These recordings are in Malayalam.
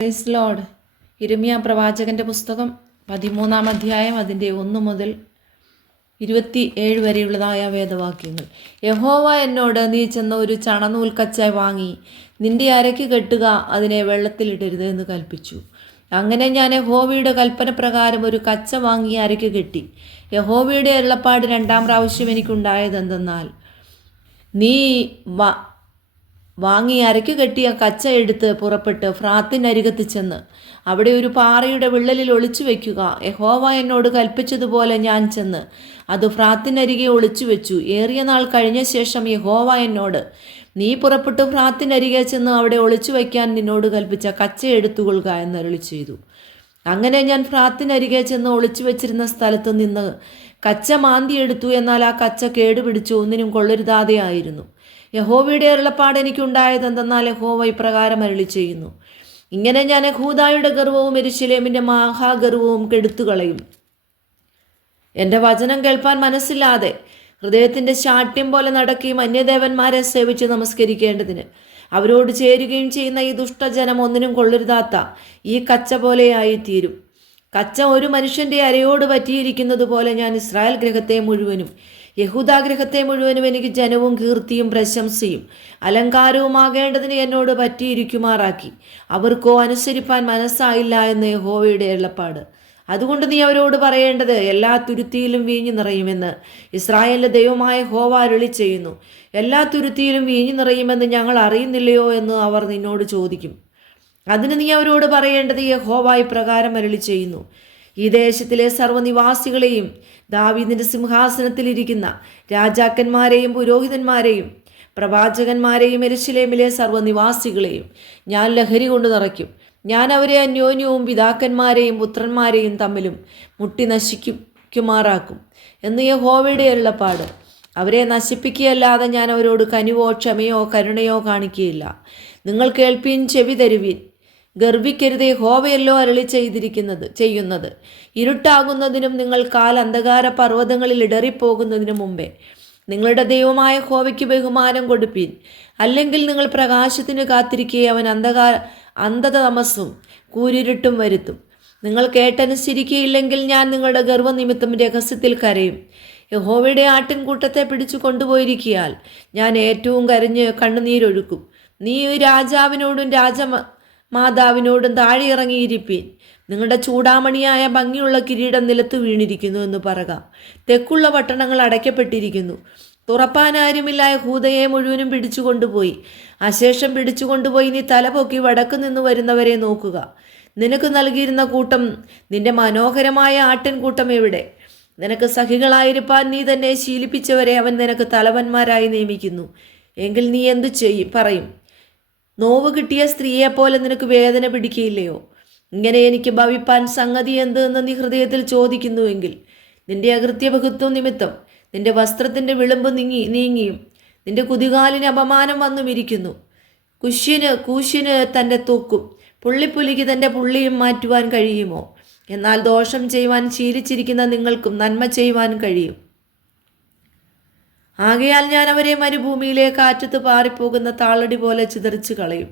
Praise Lord. യിരെമ്യാ പ്രവാചകന്റെ പുസ്തകം 13-ാം അധ്യായം അതിൻ്റെ 1 മുതൽ 27 വരെയുള്ളതായ വേദവാക്യങ്ങൾ. യഹോവ എന്നോട്, നീ ചെന്ന ഒരു ചണനൂൽ കച്ച വാങ്ങി നിന്റെ അരയ്ക്ക് കെട്ടുക, അതിനെ വെള്ളത്തിലിടരുത് എന്ന് കൽപ്പിച്ചു. അങ്ങനെ ഞാൻ യഹോവയുടെ കൽപ്പന പ്രകാരം ഒരു കച്ച വാങ്ങി അരയ്ക്ക് കെട്ടി. യഹോവയുടെ അരുളപ്പാട് 2-ാം പ്രാവശ്യം എനിക്കുണ്ടായതെന്തെന്നാൽ, നീ വാങ്ങി അരയ്ക്ക് കെട്ടിയ കച്ച എടുത്ത് പുറപ്പെട്ട് ഫ്രാത്തിനരികത്ത് ചെന്ന് അവിടെ ഒരു പാറയുടെ വിള്ളലിൽ ഒളിച്ചു വയ്ക്കുക. യഹോവ എന്നോട് കൽപ്പിച്ചതുപോലെ ഞാൻ ചെന്ന് അത് ഫ്രാത്തിനരികെ ഒളിച്ചു വെച്ചു. ഏറിയ നാൾ കഴിഞ്ഞ ശേഷം യഹോവ എന്നോട്, നീ പുറപ്പെട്ട് ഫ്രാത്തിനരികെ ചെന്ന് അവിടെ ഒളിച്ചു വയ്ക്കാൻ നിന്നോട് കൽപ്പിച്ച കച്ച എടുത്തുകൊള്ളുക എന്നരുളി ചെയ്തു. അങ്ങനെ ഞാൻ ഫ്രാത്തിനരികെ ചെന്ന് ഒളിച്ചു വെച്ചിരുന്ന സ്ഥലത്ത് നിന്ന് കച്ച മാന്തിയെടുത്തു. എന്നാൽ ആ കച്ച കേടുപിടിച്ചു, ഒന്നിനും കൊള്ളരുതാതെ ആയിരുന്നു. യഹോവയുടെ അരുളപ്പാട് എനിക്കുണ്ടായതെന്തെന്നാൽ, യഹോവ ഇപ്രകാരം അരുളി ചെയ്യുന്നു, ഇങ്ങനെ ഞാൻ യഹൂദായുടെ ഗർവവും യെരൂശലേമിൻ്റെ മഹാഗർവവും കെടുത്തുകളയും. എൻ്റെ വചനം കേൾപ്പാൻ മനസ്സില്ലാതെ ഹൃദയത്തിൻ്റെ ശാഠ്യം പോലെ നടക്കുകയും അന്യദേവന്മാരെ സേവിച്ച് നമസ്കരിക്കേണ്ടതിന് അവരോട് ചേരുകയും ചെയ്യുന്ന ഈ ദുഷ്ടജനം ഒന്നിനും കൊള്ളരുതാത്ത ഈ കച്ച പോലെയായിത്തീരും. കച്ച ഒരു മനുഷ്യൻ്റെ അരയോട് പറ്റിയിരിക്കുന്നത് പോലെ ഞാൻ ഇസ്രായേൽ ഗൃഹത്തെ മുഴുവനും യഹൂദാഗൃഹത്തെ മുഴുവനും എനിക്ക് ജനവും കീർത്തിയും പ്രശംസയും അലങ്കാരവുമാകേണ്ടതിന് എന്നോട് പറ്റിയിരിക്കുമാറാക്കി. അവർക്കോ അനുസരിപ്പാൻ മനസ്സായില്ല എന്ന് യഹോവയുടെ അരുളപ്പാട്. അതുകൊണ്ട് നീ അവരോട് പറയേണ്ടത്, എല്ലാ തുരുത്തിയിലും വീഞ്ഞു നിറയുമെന്ന് ഇസ്രായേലിന്റെ ദൈവമായ യഹോവ അരുളി ചെയ്യുന്നു. എല്ലാ തുരുത്തിയിലും വീഞ്ഞു നിറയുമെന്ന് ഞങ്ങൾ അറിയുന്നില്ലയോ എന്ന് അവർ നിന്നോട് ചോദിക്കും. അതിന് നീ അവരോട് പറയേണ്ടത്, യഹോവ ഇപ്രകാരം അരുളി ചെയ്യുന്നു, ഈ ദേശത്തിലെ സർവ്വനിവാസികളെയും ദാവീദിന്റെ സിംഹാസനത്തിലിരിക്കുന്ന രാജാക്കന്മാരെയും പുരോഹിതന്മാരെയും പ്രവാചകന്മാരെയും യെരൂശലേമിലെ സർവ്വനിവാസികളെയും ഞാൻ ലഹരി കൊണ്ട് നിറയ്ക്കും. ഞാൻ അവരെ അന്യോന്യവും പിതാക്കന്മാരെയും പുത്രന്മാരെയും തമ്മിലും മുട്ടി നശിക്കുമാറാക്കും എന്ന് യഹോവയുടെ അരുളപ്പാട്. അവരെ നശിപ്പിക്കുകയല്ലാതെ ഞാൻ അവരോട് കനിവോ ക്ഷമയോ കരുണയോ കാണിക്കുകയില്ല. നിങ്ങൾ കേൾപ്പീൻ, ചെവി തരുവീൻ. ഗർവിക്കരുതേ, യഹോവയല്ലോ അരുളി ചെയ്യുന്നത്. ഇരുട്ടാകുന്നതിനും നിങ്ങൾ കാൽ അന്ധകാര പർവ്വതങ്ങളിൽ ഇടറിപ്പോകുന്നതിനു മുമ്പേ നിങ്ങളുടെ ദൈവമായ യഹോവയ്ക്ക് ബഹുമാനം കൊടുപ്പീൻ. അല്ലെങ്കിൽ നിങ്ങൾ പ്രകാശത്തിന് കാത്തിരിക്കെ അവൻ അന്ധത തമസ്സും കൂരിരുട്ടും വരുത്തും. നിങ്ങൾ കേട്ടനുസരിക്കുകയില്ലെങ്കിൽ ഞാൻ നിങ്ങളുടെ ഗർവനിമിത്തം രഹസ്യത്തിൽ കരയും. യഹോവയുടെ ആട്ടിൻകൂട്ടത്തെ പിടിച്ചു കൊണ്ടുപോയിരിക്കിയാൽ ഞാൻ ഏറ്റവും കരഞ്ഞ് കണ്ണുനീരൊഴുക്കും. നീ രാജാവിനോടും മാതാവിനോടും താഴെ ഇറങ്ങിയിരിപ്പീൻ. നിങ്ങളുടെ ചൂടാമണിയായ ഭംഗിയുള്ള കിരീടം നിലത്ത് വീണിരിക്കുന്നു എന്ന് പറക. തെക്കുള്ള പട്ടണങ്ങൾ അടയ്ക്കപ്പെട്ടിരിക്കുന്നു. തുറപ്പാനാരുമില്ല. യഹൂദയെ മുഴുവനും പിടിച്ചു കൊണ്ടുപോയി. അശേഷം പിടിച്ചു കൊണ്ടുപോയി നീ തലപൊക്കി വടക്കു നിന്ന് വരുന്നവരെ നോക്കുക. നിനക്ക് നൽകിയിരുന്ന കൂട്ടം, നിന്റെ മനോഹരമായ ആട്ടിൻകൂട്ടം എവിടെ? നിനക്ക് സഖികളായിരിക്കാൻ നീ തന്നെ ശീലിപ്പിച്ചവരെ അവൻ നിനക്ക് തലവന്മാരായി നിയമിക്കുന്നു. എങ്കിൽ നീ എന്തു പറയും? നോവ് കിട്ടിയ സ്ത്രീയെപ്പോലെ നിനക്ക് വേദന പിടിക്കുകയില്ലയോ? ഇങ്ങനെ എനിക്ക് ഭവിപ്പാൻ സംഗതി എന്ത് എന്ന് നീ ഹൃദയത്തിൽ ചോദിക്കുന്നുവെങ്കിൽ, നിന്റെ അകൃത്യബഹുത്വം നിമിത്തം നിന്റെ വസ്ത്രത്തിൻ്റെ വിളുമ്പ് നീങ്ങിയും നിന്റെ കുതികാലിന് അപമാനം വന്നും ഇരിക്കുന്നു. കൂശ്യന് തൻ്റെ തൂക്കും പുള്ളിപ്പുലിക്ക് തൻ്റെ പുള്ളിയും മാറ്റുവാൻ കഴിയുമോ? എന്നാൽ ദോഷം ചെയ്യുവാൻ ശീലിച്ചിരിക്കുന്ന നിങ്ങൾക്കും നന്മ ചെയ്യുവാൻ കഴിയും. ആകയാൽ ഞാൻ അവരെ മരുഭൂമിയിലെ കാറ്റത്ത് പാറിപ്പോകുന്ന താളടി പോലെ ചിതറിച്ചു കളയും.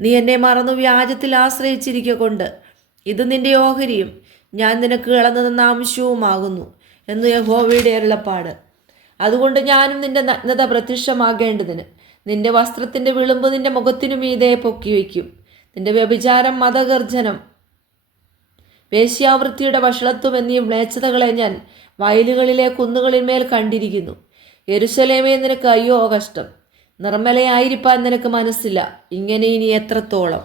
നീ എന്നെ മറന്നു വ്യാജത്തിൽ ആശ്രയിച്ചിരിക്കൊണ്ട് ഇത് നിന്റെ ഓഹരിയും ഞാൻ നിനക്ക് ഇളന്നു തന്ന അംശവുമാകുന്നു എന്ന് യഹോവയുടെ അരുളപ്പാട്. അതുകൊണ്ട് ഞാനും നിന്റെ നഗ്നത പ്രത്യക്ഷമാകേണ്ടതിന് നിന്റെ വസ്ത്രത്തിൻ്റെ വിളുമ്പ് നിന്റെ മുഖത്തിനു മീതെ പൊക്കി വയ്ക്കും. നിന്റെ വ്യഭിചാരം, മതഗർജനം, വേശ്യാവൃത്തിയുടെ വഷളത്വം എന്നീ മ്ലേച്ഛതകളെ ഞാൻ വയലുകളിലെ കുന്നുകളിന്മേൽ കണ്ടിരിക്കുന്നു. യെരൂശലേമേ, നിനക്ക് അയ്യോ കഷ്ടം! നിർമ്മലയായിരിക്കാൻ നിനക്ക് മനസ്സില്ല. ഇങ്ങനെ ഇനി എത്രത്തോളം?